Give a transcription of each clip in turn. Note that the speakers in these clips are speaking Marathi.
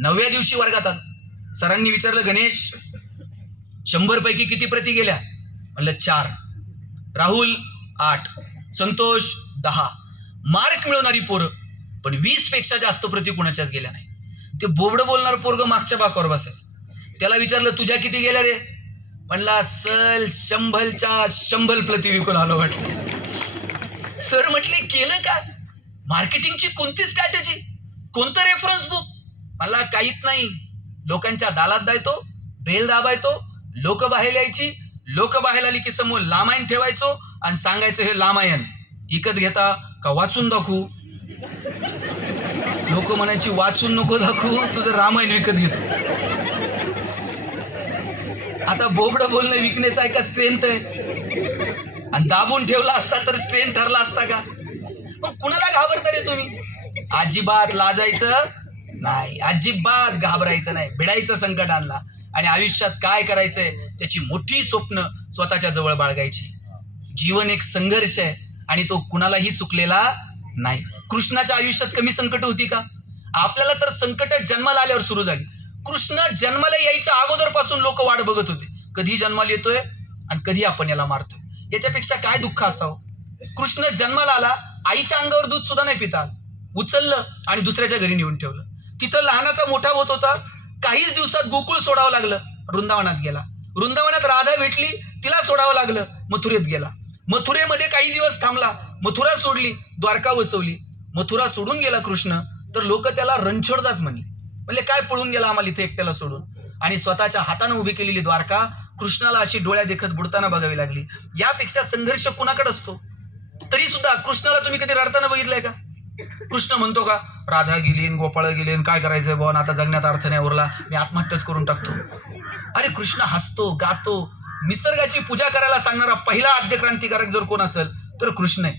9व्या दिवशी वर्गात आलो. सरांनी विचारलं, गणेश 100 पैकी किती प्रती गेल्या? म्हणलं 4. राहुल 8, संतोष 10. मार्क मिळवणारी पोरं, पण 20 पेक्षा जास्त प्रती कुणाच्याच गेल्या नाही. ते बोबडं बोलणार पोरग मागच्या बाकावर बसायचं. त्याला विचारलं, तुझ्या किती गेल्या रे? म्हणला, सल 100च्या 100 प्रती विकून आलो म्हटलं. सर म्हटले, केलं काय? मार्केटिंगची कोणती स्ट्रॅटेजी, कोणतं रेफरन्स बुक? मला काहीच नाही. लोकांच्या दालात जायचो, बेल दाबायचो, लोक बाहेर यायची, लोक बाहेर आली की समोर लामायण ठेवायचो आणि सांगायचं, हे लामायण विकत घेता का वाचून दाखवू? लोक म्हणायची, वाचून नको दाखवू, तुझं रामायण विकत घेतो. आता बोबडं बोलणं विकनेस आहे का स्ट्रेंथ आहे? आणि दाबून ठेवला असता तर स्ट्रेंथ ठरला असता का? मग कुणाला घाबरता रे तुम्ही? अजिबात लाजायचं नाही, अजिबात घाबरायचं नाही. भिडायचं संकट आणला आणि आयुष्यात काय करायचंय त्याची मोठी स्वप्न स्वतःच्या जवळ बाळगायची. जीवन एक संघर्ष आहे आणि तो कुणालाही चुकलेला नाही. कृष्णाच्या आयुष्यात कमी संकट होती का? आपल्याला तर संकट जन्माला आल्यावर सुरू झाली. कृष्ण जन्माला यायच्या अगोदरपासून लोक वाट बघत होते, कधी जन्माला येतोय आणि कधी आपण याला मारतोय. याच्यापेक्षा काय दुःख असावं? कृष्ण जन्माला आला, आईच्या अंगावर दूध सुद्धा नाही पिता आलं, उचललं आणि दुसऱ्याच्या घरी नेऊन ठेवलं. तिथं लहानाचा मोठा होत होता. काहीच दिवसात गोकुळ सोडावं लागलं, वृंदावनात गेला. वृंदावनात राधा भेटली, तिला सोडावं लागलं, मथुरेत गेला. मथुरेमध्ये काही दिवस थांबला, मथुरा सोडली, द्वारका वसवली. मथुरा सोडून गेला कृष्ण तर लोक त्याला रणछोडदास म्हणले. म्हणजे काय पळून गेला आम्हाला इथे एकट्याला सोडून? आणि स्वतःच्या हाताने उभी केलेली द्वारका कृष्णाला अशी डोळ्या देखत बुडताना बघावी लागली. यापेक्षा संघर्ष कुणाकडे असतो? तरी सुद्धा कृष्णाला तुम्ही कधी रडताना बघितलंय का? कृष्ण म्हणतो का, राधा गेलीन, गोपाळ गेलीन, काय करायचंय बोन, आता जगण्यात अर्थ नाही उरला, मी आत्महत्याच करून टाकतो? अरे कृष्ण हसतो, गातो. निसर्गाची पूजा करायला सांगणारा पहिला आद्य क्रांतिकारक जर कोण असेल तर कृष्ण आहे.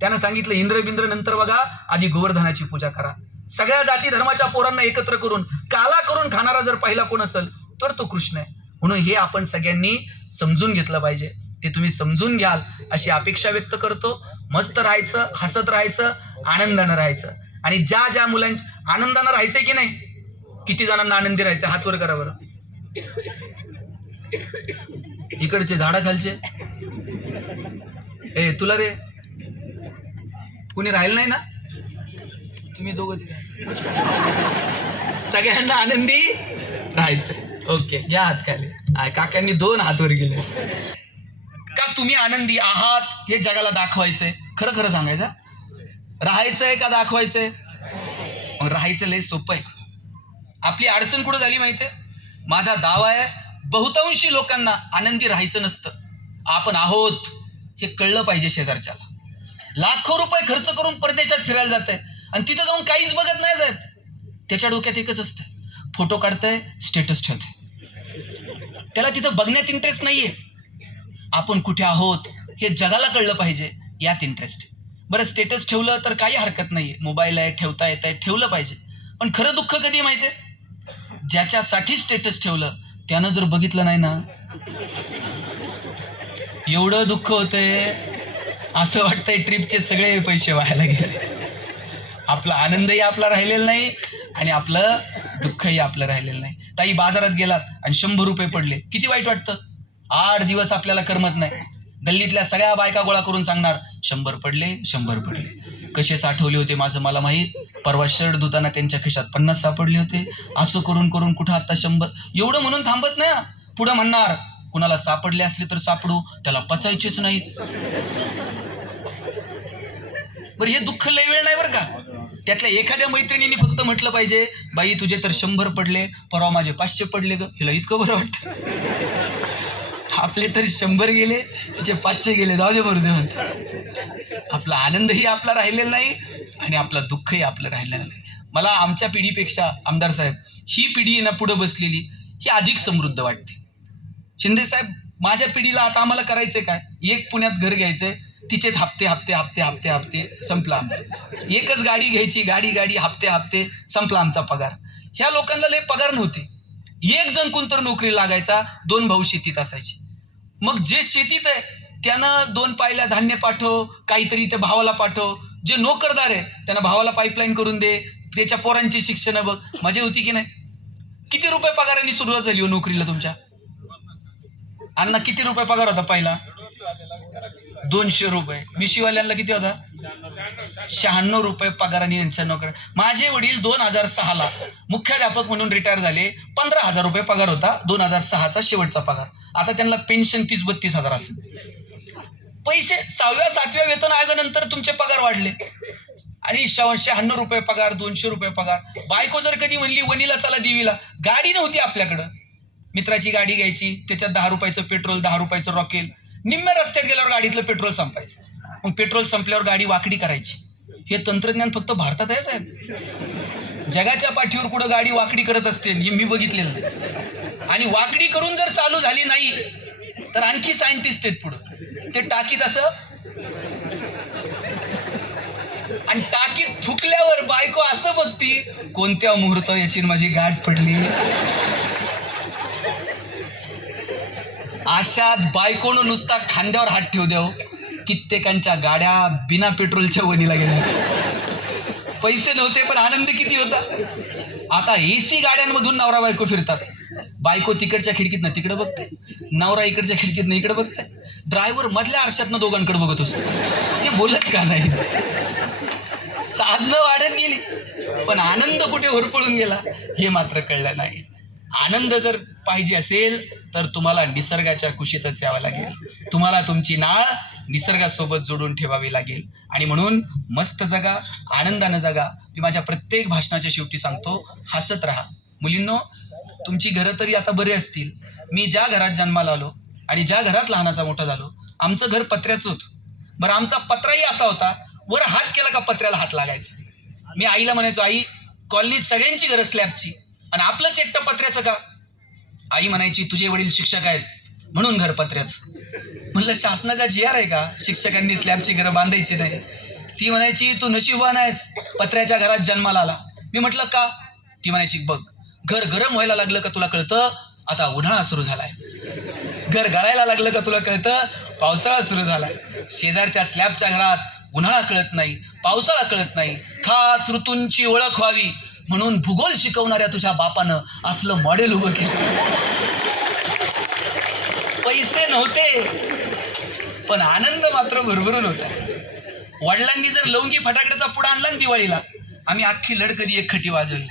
त्यानं सांगितलं, इंद्र बिंद्र नंतर बघा, आधी गोवर्धनाची पूजा करा. सगळ्या जाती धर्माच्या पोरांना एकत्र करून काला करून खाणारा जर पहिला कोण असेल तर तो कृष्ण आहे. म्हणून हे आपण सगळ्यांनी समजून घेतलं पाहिजे. ते तुम्ही समजून घ्याल अशी अपेक्षा व्यक्त करतो. मस्त राहायचं, हसत राहायचं, आनंदानं राहायचं. आणि ज्या ज्या मुलांच्या आनंदानं राहायचंय की नाही, किती जणांना आनंदी राहायचं हात वर करा बरं. इकडचे झाडाखालचे, ए तुला रे कुणी राहिलं नाही ना? तुम्ही दोघं सगळ्यांना आनंदी राहायचं. ओके, घ्या हात खाली. काकांनी 2 हात वर गेले. का तुम्ही आनंदी आहात हे जगाला दाखवायचंय? खरं खरं सांगायचं, राहायचंय का दाखवायचंय? मग राहायचं लय सोपं आहे. आपली अडचण कुठं झाली माहितीये? माझा दावा आहे, बहुतांशी लोकांना आनंदी राहायचं नसतं. आपण आहोत हे कळलं पाहिजे शेजारच्याला. लाखो रुपये खर्च करून परदेशात फिरायला जात आहे आणि तिथं जाऊन काहीच बघत नाही साहेब. त्याच्या डोक्यात एकच असतं, फोटो काढतंय, स्टेटस ठेवतंय. त्याला तिथं बघण्यात इंटरेस्ट नाहीये. आपण कुठे आहोत हे जगाला कळलं पाहिजे, यात इंटरेस्ट. बरं, स्टेटस ठेवलं तर काही हरकत नाहीये, मोबाईल आहे, ठेवता येत आहे, ठेवलं पाहिजे. पण खरं दुःख कधी माहितीये? ज्याच्यासाठी स्टेटस ठेवलं त्यानं जर बघितलं नाही ना, एवढं दुःख होतंय, असं वाटतंय ट्रिपचे सगळे पैसे व्हायला गेले. आपला आनंदही आपला राहिलेला नाही आणि आपलं दुःखही आपलं राहिलेलं नाही. ताई, बाजारात गेलात आणि 100 रुपये पडले, किती वाईट वाटतं? 8 दिवस आपल्याला करमत नाही. गल्लीतल्या सगळ्या बायका गोळा करून सांगणार, 100 पडले, 100 पडले. कसे साठवले होते माझं मला माहीत. परवा शर्ट धुताना त्यांच्या खिशात 50 सापडले होते. असं करून करून कुठं आता 100. एवढं म्हणून थांबत नाही. पुढं म्हणणार, कुणाला सापडले असले तर सापडू, त्याला पचायचेच नाहीत. बरं, हे दुःख लय वेळ नाही बरं का. त्यातल्या एखाद्या मैत्रिणीने फक्त म्हटलं पाहिजे, बाई तुझे तर 100 पडले, परवा माझे 500 पडले ग. हिला इतकं बरं वाटतं. आपले तर 100 गेले, त्याचे 500 गेले, जाऊ दे बरं दे म्हणते. आपला आनंदही आपला राहिलेला नाही आणि आपलं दुःखही आपलं राहिलेलं नाही. मला आमच्या पिढीपेक्षा आमदार साहेब ही पिढी ना पुढं बसलेली ही अधिक समृद्ध वाटते. शिंदे साहेब, माझ्या पिढीला आता आम्हाला करायचंय काय? एक पुण्यात घर घ्यायचंय, तिचेच हप्ते हप्ते हप्ते हप्ते हप्ते, संपला आमचं. एकच गाडी घ्यायची, गाडी गाडी हप्ते हप्ते, संपला आमचा पगार. ह्या लोकांना लय पगार नव्हते. एक जण कोणतर नोकरी लागायचा, 2 भाऊ शेतीत असायचे. मग जे शेतीत आहे त्यानं 2 पायल्या धान्य पाठव, काहीतरी त्या भावाला पाठव. जे नोकरदार आहे त्यांना भावाला पाईपलाईन करून दे, त्याच्या पोरांची शिक्षण बघ. मजा होती की नाही? किती रुपये पगाराने सुरुवात झाली हो नोकरीला तुमच्या? अण्णा किती रुपये पगार होता पहिला? 200 रुपये. मिशीवाल्यांना किती होता? 96 रुपये पगाराने यांच्या नोकऱ्या. माझे वडील 2006ला मुख्याध्यापक म्हणून रिटायर झाले. 15,000 रुपये पगार होता 2006चा शेवटचा पगार. आता त्यांना पेन्शन 30-32 हजार असेल. पैसे 6व्या-7व्या वेतन आयोगानंतर तुमचे पगार वाढले आणि 96 रुपये पगार, 200 रुपये पगार. बायको जर कधी म्हणली वनीला चला देवीला, गाडी नव्हती आपल्याकडं, मित्राची गाडी घ्यायची, त्याच्यात 10 रुपयाचं पेट्रोल, 10 रुपयाचं रॉकेल. निम्म्या रस्त्यात गेल्यावर गाडीतलं पेट्रोल संपायचं. मग पेट्रोल संपल्यावर गाडी वाकडी करायची. हे तंत्रज्ञान फक्त भारतातच आहे. जगाच्या पाठीवर कुठं गाडी वाकडी करत असते हे मी बघितलेलं नाही. आणि वाकडी करून जर चालू झाली नाही तर आणखी सायंटिस्ट आहेत पुढं, ते टाकीत असं, आणि टाकीत फुकल्यावर बायको असं बघती, कोणत्या मुहूर्त याची माझी गाठ पडली. अशात बायकोनं नुसता खांद्यावर हात ठेवू द्याव, कित्येकांच्या गाड्या बिना पेट्रोलच्या वनीला गेल्या. पैसे नव्हते पण आनंद किती होता. आता एसी गाड्यांमधून नवरा बायको फिरतात. बायको तिकडच्या खिडकीतनं तिकडे बघते, नवरा इकडच्या खिडकीतनं इकडे बघते. ड्रायव्हर मधल्या आरशातनं दोघांकडे बघत असतो. ते बोलत का नाही? साधनं वाढत गेली पण आनंद कुठे होरपळून गेला हे मात्र कळलं नाही. आनंद जर पाहिजे असेल तर तुम्हाला निसर्गाच्या कुशीतच यावं लागेल. तुम्हाला तुमची नाळ निसर्गासोबत जोडून ठेवावी लागेल. आणि म्हणून मस्त जगा, आनंदानं जगा. मी माझ्या प्रत्येक भाषणाच्या शेवटी सांगतो, हसत राहा. मुलींनो, तुमची घरं तरी आता बरी असतील. मी ज्या घरात जन्माला आलो आणि ज्या घरात लहानाचा मोठा झालो, आमचं घर पत्र्याचं होतं. बरं, आमचा पत्राही असा होता, वर हात केला का पत्र्याला हात लागायचा. मी आईला म्हणायचो, आई कॉलनीत सगळ्यांची घरं स्लॅबची आणि आपलंच एकटं पत्र्याचं का? आई म्हणायची, तुझे वडील शिक्षक आहेत म्हणून घर पत्र्याचं. म्हणलं, शासनाचा GR आहे का शिक्षकांनी स्लॅबची घरं बांधायची नाही? ती म्हणायची, तू नशीबवान आहेस पत्र्याच्या घरात जन्माला आला. मी म्हटलं का? ती म्हणायची, बघ घर गरम व्हायला लागलं का तुला कळतं आता उन्हाळा सुरू झालाय. घर गळायला लागलं का तुला कळतं पावसाळा सुरू झालाय. शेजारच्या स्लॅबच्या घरात उन्हाळा कळत नाही, पावसाळा कळत नाही. खास ऋतूंची ओळख व्हावी म्हणून भूगोल शिकवणाऱ्या तुझ्या बापानं असलं मॉडेल उभं केलं. पैसे नव्हते पण आनंद मात्र भरभरून होता. वडिलांनी जर लवंगी फटाकड्याचा पुडा आणला ना दिवाळीला, आम्ही अख्खी लडकधी एक खटी वाजवली.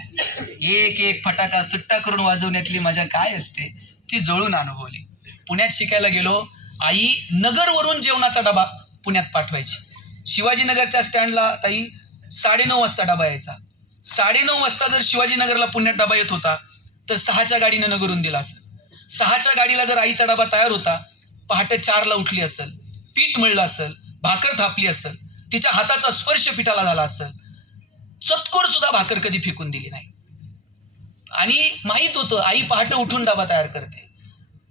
एक एक फटाका सुट्टा करून वाजवण्यातली मजा काय असते ती जळून अनुभवली. पुण्यात शिकायला गेलो. आई नगरवरून जेवणाचा डबा पुण्यात पाठवायची. शिवाजीनगरच्या स्टँडला ताई 9:30 वाजता डबा यायचा. 9:30 वाजता जर शिवाजीनगरला पुण्यात डबा येत होता तर 6च्या गाडीनं नगरून दिला असेल. 6च्या गाडीला जर आईचा डबा तयार होता, पहाटे 4ला उठली असेल, पीठ मळलं असेल, भाकर थापली असेल, तिच्या हाताचा स्पर्श पिठाला झाला असेल, चतकोर सुद्धा भाकर कधी फेकून दिली नाही. आणि माहीत होतं आई पहाटे उठून डबा तयार करते.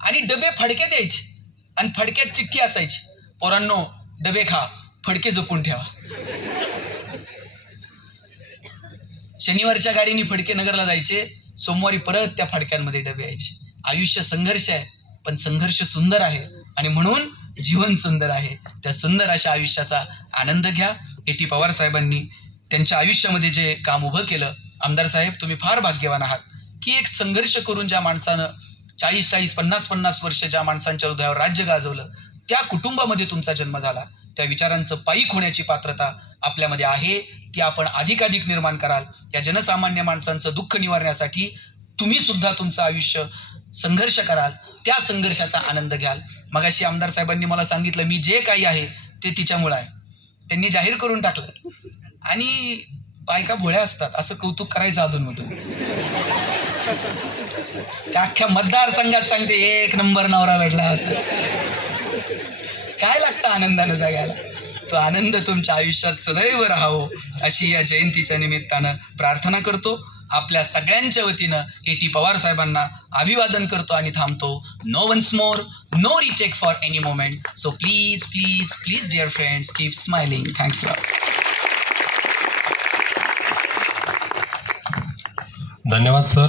आणि डबे फडके द्यायचे आणि फडक्यात चिठ्ठी असायची, पोरांनो डबे खा, फडके जपून ठेवा. शनिवारच्या गाडीने फडके नगरला जायचे, सोमवारी परत त्या फडक्यांमध्ये डबे यायचे. आयुष्य संघर्ष आहे पण संघर्ष सुंदर आहे आणि म्हणून जीवन सुंदर आहे. त्या सुंदर अशा आयुष्याचा आनंद घ्या. A.T. पवार साहेबांनी त्यांच्या आयुष्यामध्ये जे काम उभं केलं, आमदार साहेब तुम्ही फार भाग्यवान आहात की एक संघर्ष करून ज्या माणसानं 40-40, 50-50 वर्ष ज्या माणसांच्या हृदयावर राज्य गाजवलं, त्या कुटुंबामध्ये तुमचा जन्म झाला. त्या विचारांचं पाईक होण्याची पात्रता आपल्यामध्ये आहे ती आपण अधिकाधिक निर्माण कराल. या जनसामान्य माणसांचं दुःख निवारण्यासाठी तुम्ही सुद्धा तुमचं आयुष्य संघर्ष कराल, त्या संघर्षाचा आनंद घ्याल. मगाशी आमदार साहेबांनी मला सांगितलं मी जे काही आहे ते तिच्यामुळं आहे. त्यांनी जाहीर करून टाकलं आणि बायका भोळ्या असतात असं कौतुक करायचं अधूनमधून. त्या अख्ख्या मतदारसंघात सांगते 1 नंबर नवरा भेटला. काय लागतं आनंदानं जगायला. तो आनंद तुमच्या आयुष्यात सदैव राहावो अशी या जयंतीच्या निमित्तानं प्रार्थना करतो. आपल्या सगळ्यांच्या वतीनं A.T. पवार साहेबांना अभिवादन करतो आणि थांबतो. No once more, no retake for any moment. So please please please dear friends keep smiling. Thanks lot. धन्यवाद सर.